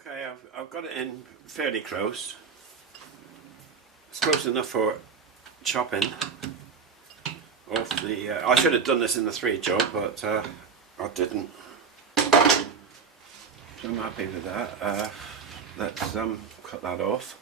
Okay, I've got it in fairly close. It's close enough for chopping off the. I should have done this in the 3 job, but I didn't. So I'm happy with that. Let's cut that off.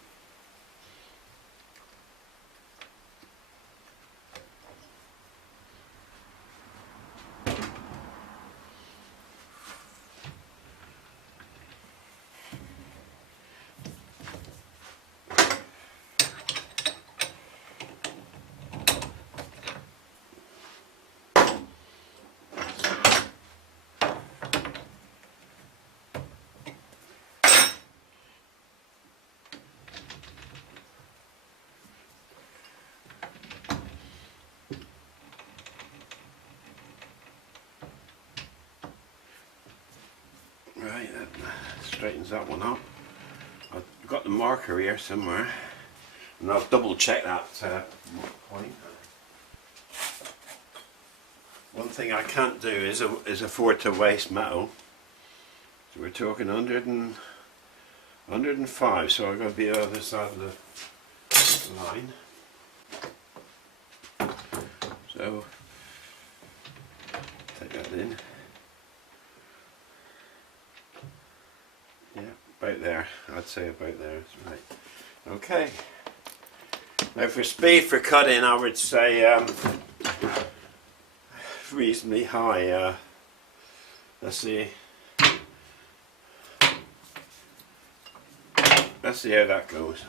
Right, that straightens that one up. I've got the marker here somewhere, and I'll double check that point. One thing I can't do is afford to waste metal. So we're talking 105, so I've got to be on the other side of the line. So take that in. Yeah, about there. I'd say about there. That's right. Okay. Now for speed for cutting, I would say reasonably high. Let's see. Let's see how that goes.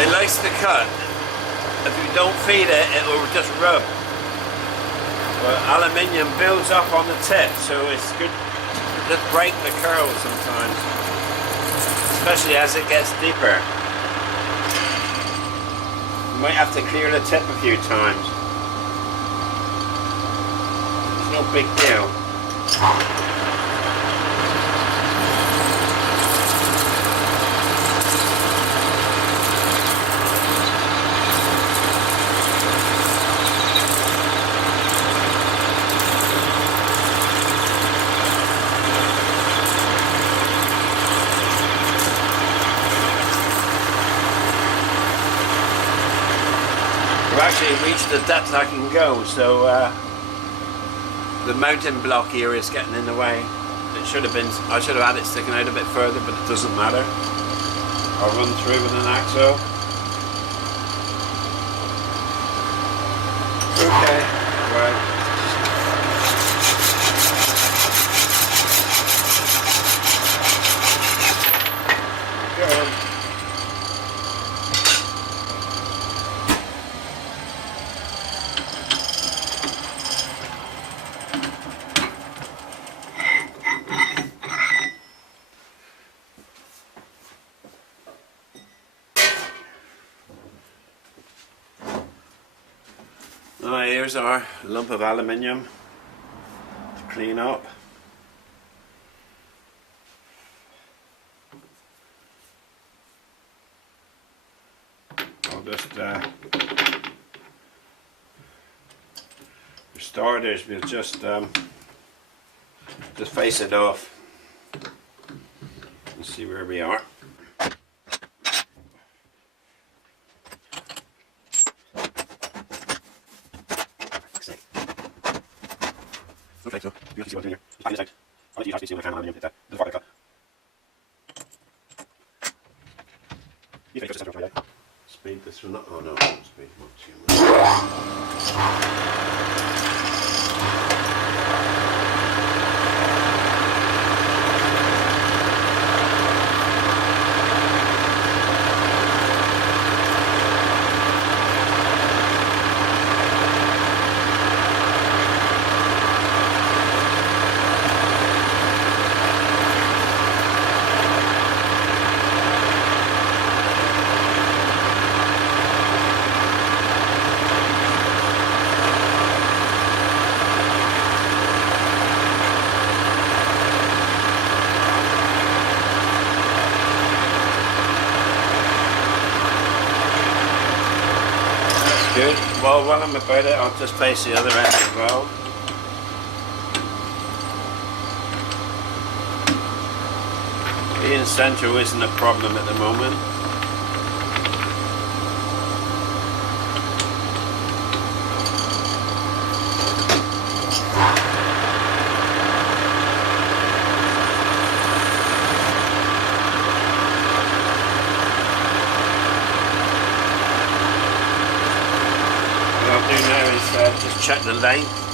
It likes to cut. If you don't feed it, it will just rub. But aluminium builds up on the tip, so it's good to just break the curl sometimes, especially as it gets deeper. You might have to clear the tip a few times. It's no big deal. I've actually reached the depth I can go, so the mounting block here is getting in the way. It should have been. I should have had it sticking out a bit further, but it doesn't matter. I'll run through with an axle. Okay, right. Go on. Here's our lump of aluminium to clean up. I'll just for starters, we'll just face it off and see where we are. Okay, so you can see what's in here. Just find this out. I'll let you guys see when I can aluminium hit that. This is what I cut. You think it's just right out. Speed this one up. Oh no, speed not too much. good. Well, while I'm about it, I'll just place the other end as well. Being central isn't a problem at the moment. What I'll do now is just check the length.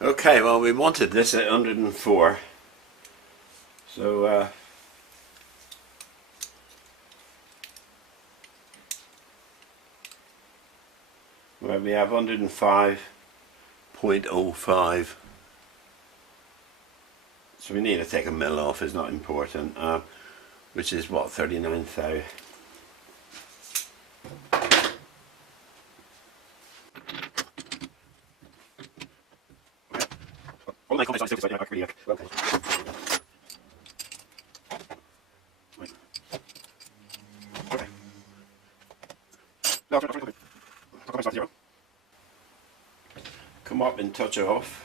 Okay, well, we wanted this at 104, so well, we have 105.05, so we need to take a mil off, it's not important, which is what, 39 thou. All my comments on this are really okay. Okay. No, okay. 0. Come up and touch it off.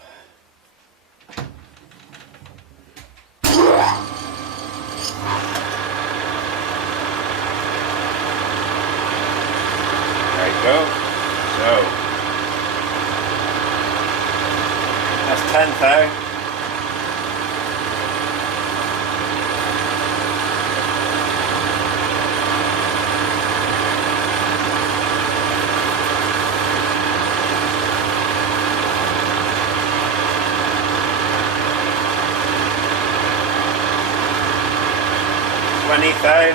There you go. So that's 10 thou. Thou.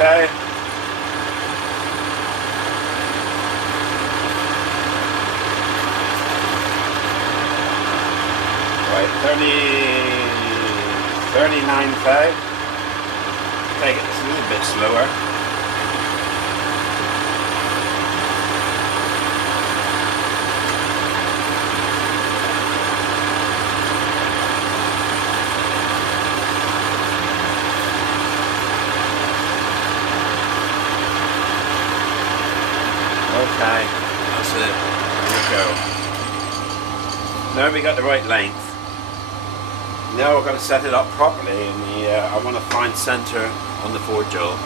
Thou. Right, 39 thou. Take it just a little bit slower. Okay, that's it. There we go. Now we got the right length. Now we're going to set it up properly, and I want to find centre on the forge jaw,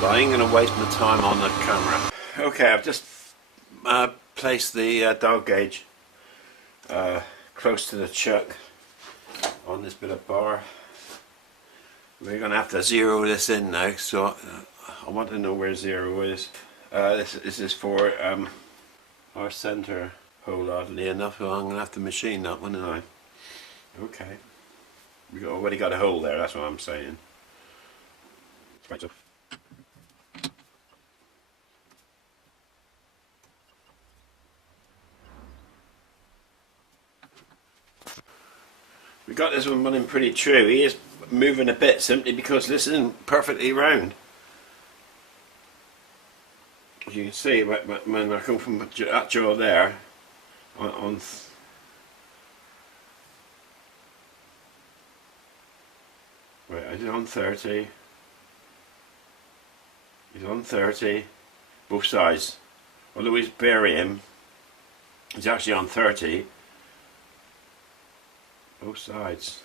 but I ain't going to waste my time on the camera. Okay, I've just placed the dial gauge close to the chuck on this bit of bar. We're going to have to zero this in now, so I want to know where 0 is. This is for our centre hole, oddly enough, so I'm going to have to machine that one, aren't I? Okay. We've already got a hole there, that's what I'm saying. Right, so. We got this one running pretty true. He is moving a bit simply because this isn't perfectly round. As you can see, when I come from that jaw there, on right, he's on 30. He's on 30, both sides. Although he's burying, he's actually on 30, both sides.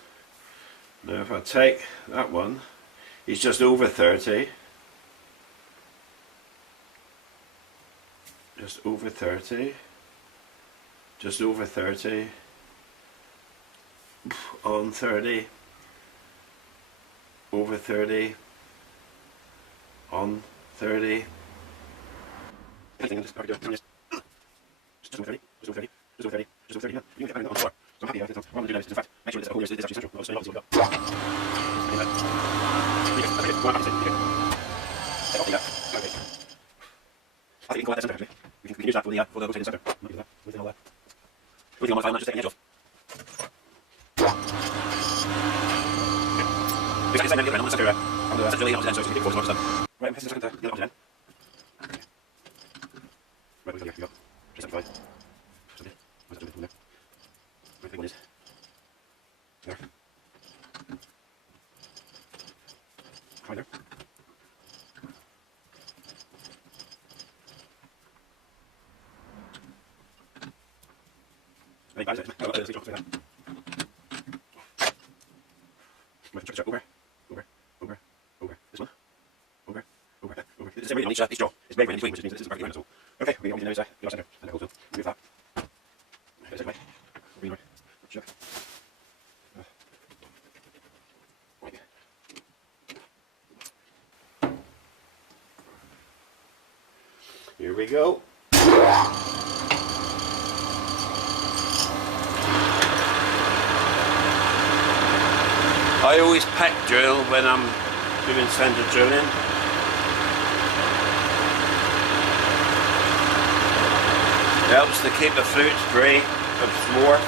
Now if I take that one, he's just over 30. Just over 30, just over 30, on 30, over 30, on 30. Just over 30, just over 30, just over 30, just over 30, just over 30. You can get that on the floor. So I'm happy. What I'm going to do now is, in fact, make sure this hole here is actually central. I'll just obviously we've got. I think you can call that the centre, actually. We can use that for the rotating centre. I'm not going to do that. Anything on my file, I'm just taking the edge off. This is everything on each jaw. It's very in between, which means this is perfectly round. Okay, we go into the nose, the center, and the whole move that. This way. Green sure. Here we go. I always pack drill when I'm doing center drilling. It helps to keep the flutes free of swarf.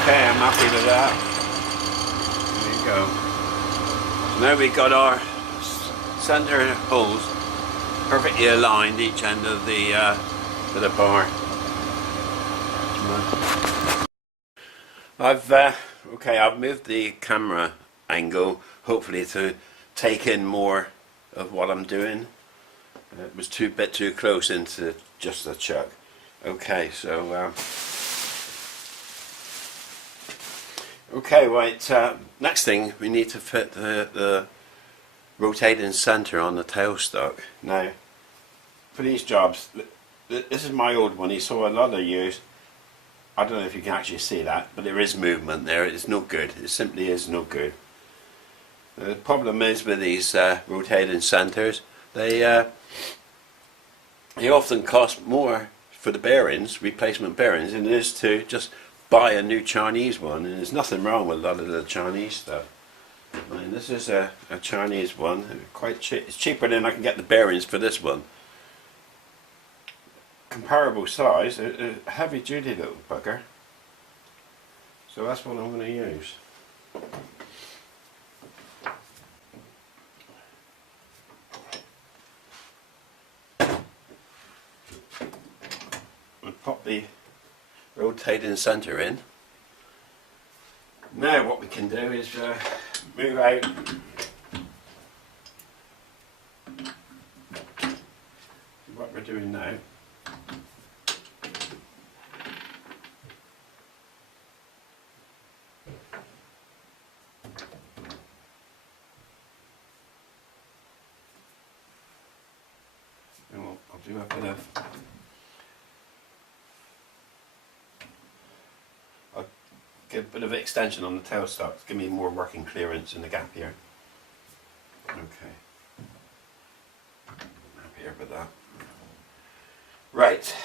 Okay, I'm happy with that. There you go. Now we've got our center holes perfectly aligned each end of the bar. I've moved the camera angle hopefully to take in more of what I'm doing. It was a bit too close into just the chuck. Okay, so okay, right. Next thing, we need to fit the rotating center on the tailstock. Now, for these jobs, this is my old one. You saw a lot of use. I don't know if you can actually see that, but there is movement there. It's no good. It simply is no good. The problem is with these rotating centers, they often cost more for the bearings, replacement bearings, than it is to just buy a new Chinese one. And there's nothing wrong with a lot of the Chinese stuff. I mean, this is a Chinese one, quite cheap. It's cheaper than I can get the bearings for this one. Comparable size, a heavy duty little bugger. So that's what I'm going to use. I'll pop the rotating center in. Now what we can do is move out what we're doing now. And I'll do a bit of get a bit of extension on the tailstock to give me more working clearance in the gap here. Okay. I'm happier with that. Right.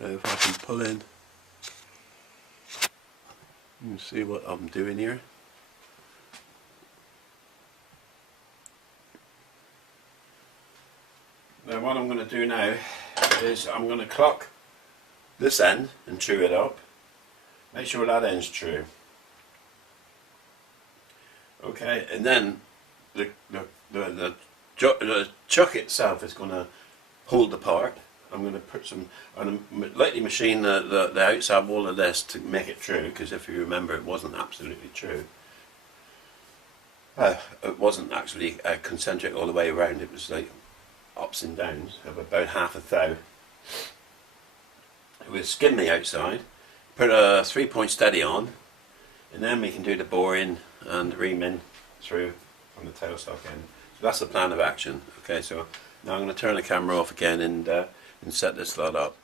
Now if I can pull in, you can see what I'm doing here. Now what I'm going to do now is I'm going to clock this end and true it up. Make sure that end's true. Okay, and then the chuck itself is going to hold the part. I'm going to put some, I'm lightly machine the outside wall of this to make it true, because if you remember, it wasn't absolutely true. It wasn't actually concentric all the way around. It was like ups and downs of about half a thou. We'll skim the outside, put a 3-point steady on, and then we can do the boring and reaming through from the tailstock end. So that's the plan of action. Okay, so now I'm going to turn the camera off again and set this lot up.